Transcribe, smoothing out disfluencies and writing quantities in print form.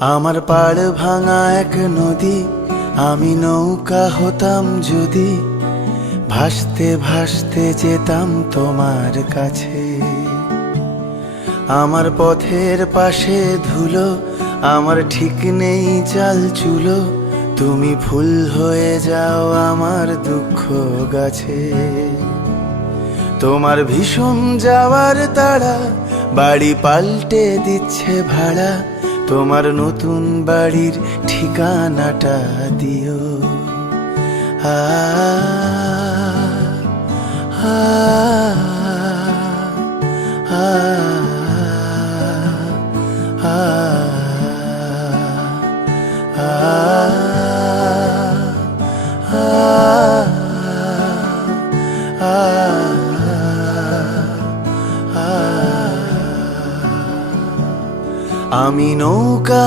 আমার পাড় ভাঙা এক নদী, আমি নৌকা হতাম যদি, ভাসতে ভাসতে যেতাম তোমার কাছে। আমার পথের পাশে ধুলো, আমার ঠিক নেই চাল চুলো, তুমি ফুল হয়ে যাও আমার দুঃখ গাছে। তোমার ভীষণ যাওয়ার তাড়া, বাড়ি পাল্টে দিচ্ছে ভাড়া, তোমার নতুন বাড়ির ঠিকানাটা দিও। আ আ আ আ আমি নৌকা